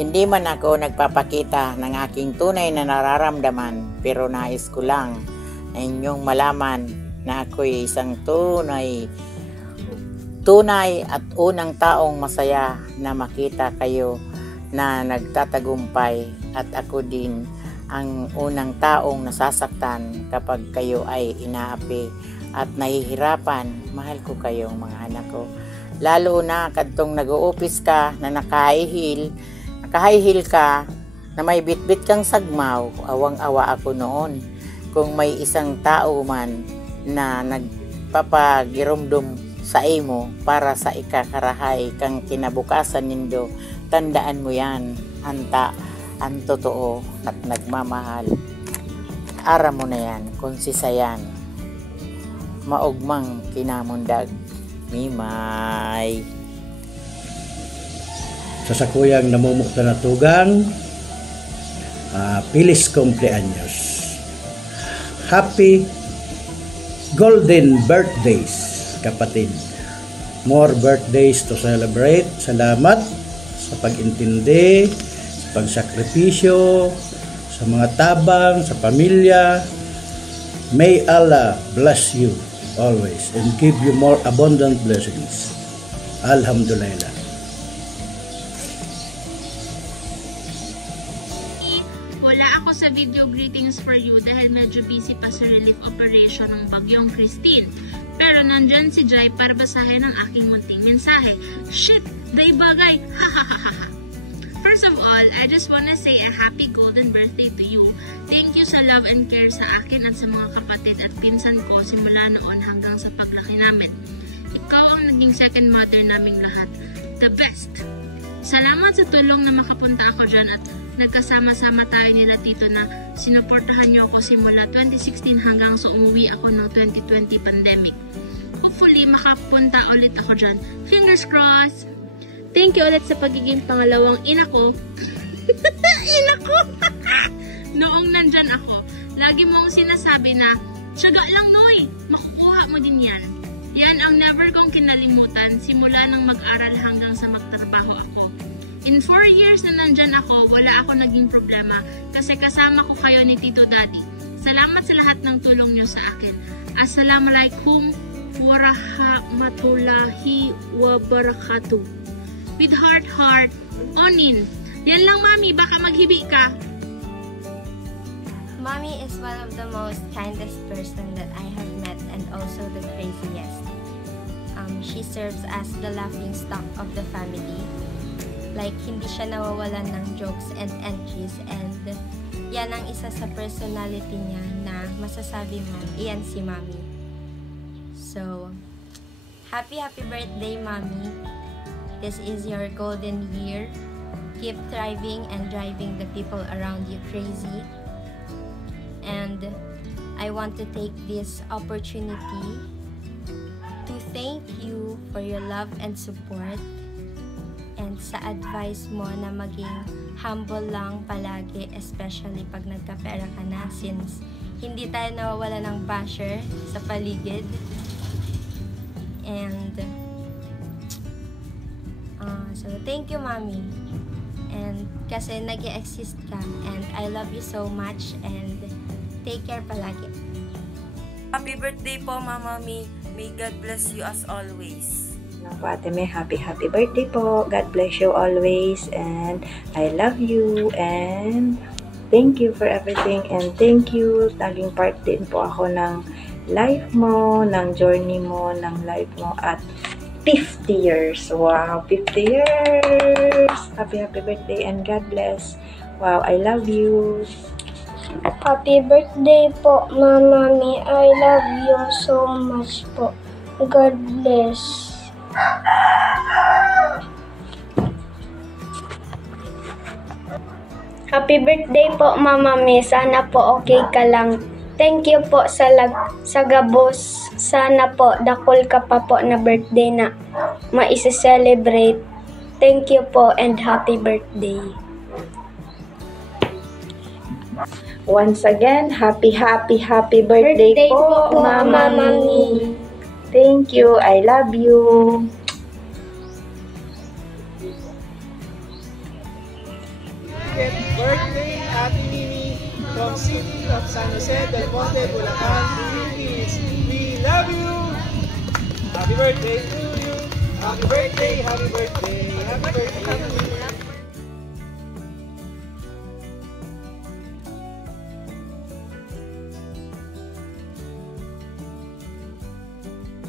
Hindi man ako nagpapakita ng aking tunay na nararamdaman, pero nais ko lang na inyong malaman na ako'y isang tunay at unang taong masaya na makita kayo na nagtatagumpay, at ako din ang unang taong nasasaktan kapag kayo ay inaapi at nahihirapan. Mahal ko kayong mga anak ko. Lalo na kadtong nag-uupis ka na naka-high heel ka na may bitbit kang sagmaw, awang-awa ako noon. Kung may isang tao man na nagpapagirumdum sa imo para sa ikakarahay kang kinabukasan nindo, tandaan mo yan, anta ang totoo at nagmamahal. Ara mo na yan, kung sisayan, maugmang kinamundag, Mimay. Sa sakuyang namumukta na tugang, Feliz cumpleaños. Happy golden birthdays, kapatid. More birthdays to celebrate. Salamat sa pag-intindi, sa pagsakripisyo, sa mga tabang, sa pamilya. May Allah bless you always and give you more abundant blessings. Alhamdulillah. Wala ako sa video greetings for you dahil medyo busy pa sa relief operation ng bagyong Christine. Pero nandyan si Jai para basahin ang aking munting mensahe. Shit! Day bagay! Hahaha! First of all, I just wanna say a happy golden birthday to you. Thank you sa love and care sa akin at sa mga kapatid at pinsan ko simula noon hanggang sa paglaki namin. Ikaw ang naging second mother naming lahat. The best! Salamat sa tulong na makapunta ako dyan at nagkasama-sama tayo nila tito na sinuportahan niyo ako simula 2016 hanggang sa umuwi ako ng 2020 pandemic. Hopefully, makapunta ulit ako dyan. Fingers crossed! Thank you ulit sa pagiging pangalawang ina ko. Ina ko! Noong nandyan ako, lagi mong sinasabi na, "Tiyaga lang, Noy! Makukuha mo din yan." Yan ang never kong kinalimutan simula nang mag-aral hanggang sa magtrabaho ako. In 4 years na nandyan ako, wala ako naging problema kasi kasama ko kayo ni Tito Daddy. Salamat sa lahat ng tulong nyo sa akin. Assalamualaikum warahmatullahi wabarakatuh. With heart, Onin. Yan lang, Mami. Baka maghibi ka. Mommy is one of the most kindest person that I have met and also the craziest. She serves as the laughing stock of the family. Like, hindi siya nawawalan ng jokes and entries, and yan ang isa sa personality niya na masasabi mo, iyan si Mommy. So, happy birthday, Mommy. This is your golden year. Keep thriving and driving the people around you crazy. And I want to take this opportunity to thank you for your love and support, and sa advice mo na maging humble lang palagi, especially pag nagkapera ka na, since hindi tayo nawawala ng basher sa paligid. And so thank you, Mommy, and kasi nag-exist ka, and I love you so much, and take care palagi. Happy birthday po, Mama Mi. May God bless you as always. Po, Ate May, happy birthday po. God bless you always, and I love you, and thank you for everything, and thank you. Naging part din po ako ng life mo, ng journey mo, ng life mo at 50 years. Wow, 50 years! Happy birthday and God bless. Wow, I love you. Happy birthday po, Mama Mi. I love you so much po. God bless. Happy birthday po, Mama Mi. Sana po okay ka lang. Thank you po sa gabos. Sana po dakol ka pa po na birthday na maisi-celebrate. Thank you po and happy birthday. Once again, happy birthday po, Mama Mi. Thank you. I love you. belated birthday, Ate Mimi, from City of San Jose del Monte, Bulacan, Philippines. We love you! Happy birthday to you! Happy birthday, happy birthday, happy birthday!